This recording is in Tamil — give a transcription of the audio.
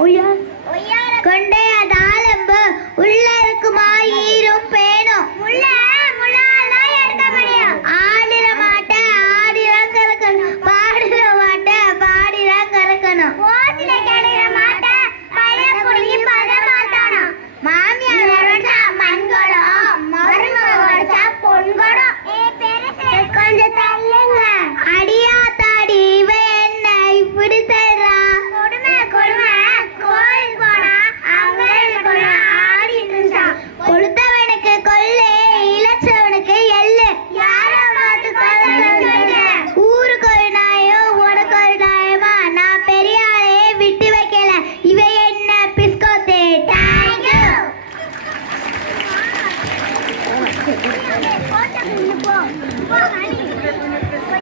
கொண்டே தாளம்பு உள்ள இருக்குமா ஈரும் பேணும் ஆடிர மாட்ட ஆடிதான் கறக்கணும் பாடிர மாட்ட பாடிதான் கறக்கணும் மாமியார் உடைச்சா மண்கொடம் மருமக உடைச்சா பொன்கொடம் கொஞ்சம் தள்ளுங்க அடியா தாடி இவ என்ன இப்படி செய்றா கொடுமை கொடுமை கோயில் போனா அவங்க ஆடிட்டு இருந்தா கொளுத்தவனுக்கு கொல்லு இளச்சவனுக்கு எள்ளு யார பார்த்து கொல்ல ஊருக்கு ஒரு நாயும் உனக்கு ஒரு நாயமா நான் பெரிய ஆளையே விட்டு வைக்கல இவ என்ன பிஸ்கோத்தே தேங்க்யூ